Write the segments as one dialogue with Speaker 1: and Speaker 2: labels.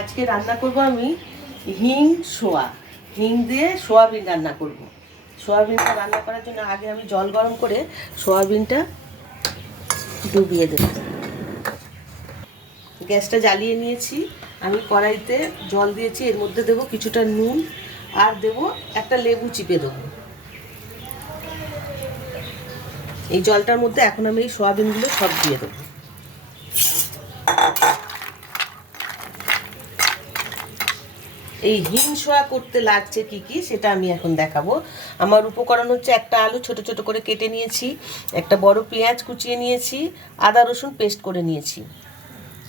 Speaker 1: আজকে রান্না করব আমি হিং সোয়া। হিং দিয়ে সোয়াবিন রান্না করব। সোয়াবিনটা রান্না করার জন্য আগে আমি জল গরম করে সোয়াবিনটা ডুবিয়ে দেব। গ্যাসটা জ্বালিয়ে নিয়েছি। আমি কড়াইতে জল দিয়েছি, এর মধ্যে দেবো কিছুটা নুন আর দেবো একটা লেবু চিপে দেবো। এই জলটার মধ্যে এখন আমি এই সোয়াবিনগুলো সব দিয়ে দেবো। এই হিংসোয়া করতে লাগছে কি কি, সেটা আমি এখন দেখাবো। আমার উপকরণ হচ্ছে একটা আলু, ছোট ছোট করে কেটে নিয়েছি, একটা বড় পেঁয়াজ কুচিয়ে নিয়েছি, আদা, রসুন পেস্ট করে নিয়েছি।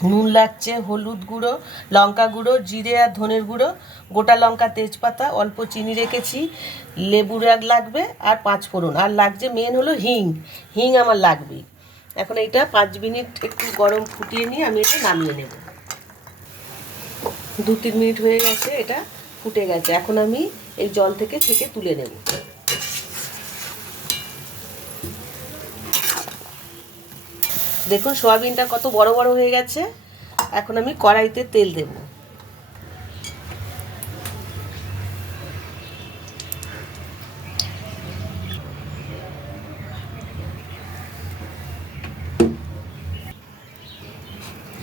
Speaker 1: নুন লাগছে, হলুদ গুঁড়ো, লঙ্কা গুঁড়ো, জিরে আর ধনের গুঁড়ো, গোটা লঙ্কা তেজপাতা, অল্প চিনি রেখেছি, লেবু রাগ লাগবে আর পাঁচ ফোড়ন। আর লাগছে মেন হলো হিং হিং আমার লাগবে এখন এইটা পাঁচ মিনিট একটু গরম ফুটিয়ে নিয়ে আমি এটা নামিয়ে নেব। দু তিন মিনিট হয়ে গেছে, এটা ফুটে গেছে। এখন আমি এই জল থেকে থেকে তুলে নেব। দেখুন, সয়াবিনটা কত বড় বড় হয়ে গেছে। এখন আমি কড়াইতে তেল দেব।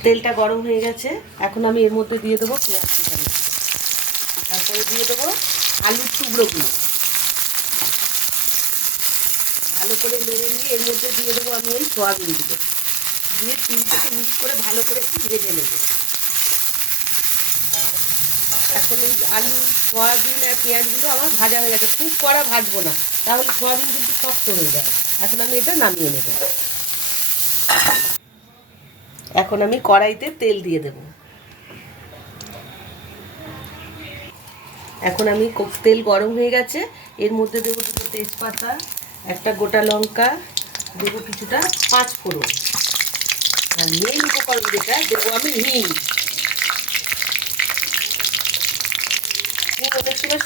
Speaker 1: তেলটা গরম হয়ে গেছে। এখন আমি এর মধ্যে দিয়ে দেবো পেঁয়াজ কুচানো। তারপরে দিয়ে দেবো আলুর টুকরোগুলো ভালো করে নেড়ে নিয়ে এর মধ্যে দিয়ে দেবো আমি ওই সোয়াবিনগুলো দিয়ে তিনটাকে মিক্স করে ভালো করে একটু ভেজে নেব। এখন এই আলু, সোয়াবিন আর পেঁয়াজগুলো আমার ভাজা হয়ে গেছে। খুব কড়া ভাজবো না, তাহলে সোয়াবিন কিন্তু শক্ত হয়ে যায়। এখন আমি এটা নামিয়ে নেব। এখন আমি কড়াইতে তেল দিয়ে দেব। এখন আমি তেল গরম হয়ে গেছে। এর মধ্যে দেবো দুটো তেজপাতা, একটা গোটা লঙ্কা, দেবো কিছুটা পাঁচ ফোড়ন। আর মেন উপকরণ যেটা, দেবো আমি হিং।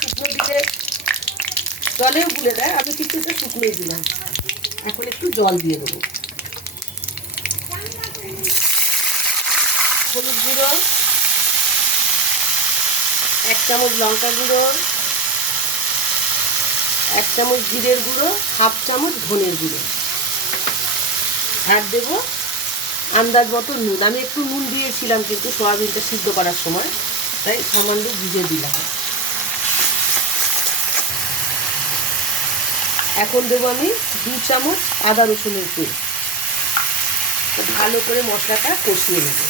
Speaker 1: শুকনো দিলে জলেও গুলে দেয়, আমি কিছুটা শুকনোই দিলাম। এখন একটু জল দিয়ে দেবো। হলুদ গুঁড়ো, এক চামচ লঙ্কা গুঁড়ো, এক চামচ জিরের গুঁড়ো, হাফ চামচ ধনের গুঁড়ো। আর দেবো। আন্দাজ মতো নুন। আমি একটু নুন দিয়েছিলাম কিন্তু সয়াবিনটা সিদ্ধ করার সময়, তাই সামান্য ভিজে দিলাম। এখন দেবো আমি দু চামচ আদা রসুনের তেল ভালো করে মশলাটা কষিয়ে নেব।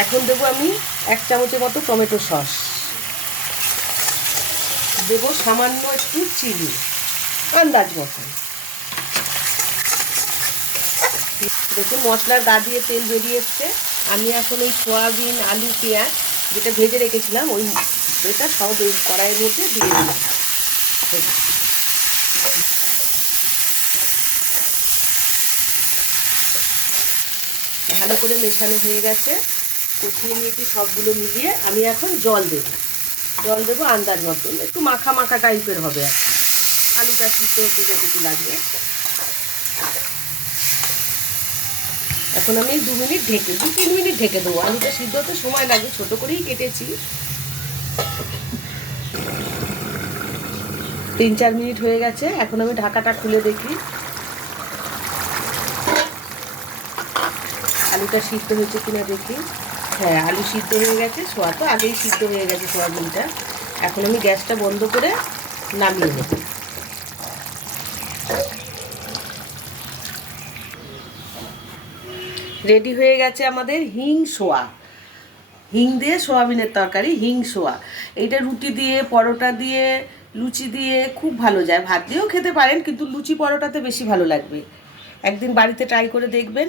Speaker 1: এখন দেবো আমি এক চামচের মতো টমেটো সস। দেবো সামান্য একটু চিনি, আন্দাজ মতন। দেখুন, মশলার গা দিয়ে তেল বেরিয়ে এসছে। আমি এখন ওই সয়াবিন, আলু, পেঁয়াজ, যেটা ভেজে রেখেছিলাম, ওই এটা সব এই কড়াইয়ের মধ্যে দিয়ে দিলাম। ভালো করে মেশানো হয়ে গেছে। কষিয়ে নিয়েছি সবগুলো মিলিয়ে, আমি এখন জল দেব। জল দেবো আন্দাজ মতন, একটু মাখা মাখা টাইপের হবে আর। আলুটা সিদ্ধ হতে যেটুকু লাগবে এখন আমি দু মিনিট ঢেকে, দু তিন মিনিট ঢেকে দেবো। আলুটা সিদ্ধ হতে সময় লাগে, ছোটো করেই কেটেছি। তিন চার মিনিট হয়ে গেছে, এখন আমি ঢাকাটা খুলে দেখি। আলুটা সিদ্ধ হয়েছে কিনা দেখি। হ্যাঁ আলু সিদ্ধ হয়ে গেছে, সোয়া তো আগেই সিদ্ধ হয়ে গেছে সোয়াবিনটা। এখন আমি গ্যাসটা বন্ধ করে নামিয়ে নেব। রেডি হয়ে গেছে আমাদের হিং সোয়া। হিং দিয়ে সোয়াবিনের তরকারি, হিং সোয়া। এইটা রুটি দিয়ে, পরোটা দিয়ে, লুচি দিয়ে খুব ভালো যায়। ভাত দিয়েও খেতে পারেন, কিন্তু লুচি, পরোটাতে বেশি ভালো লাগবে। একদিন বাড়িতে ট্রাই করে দেখবেন।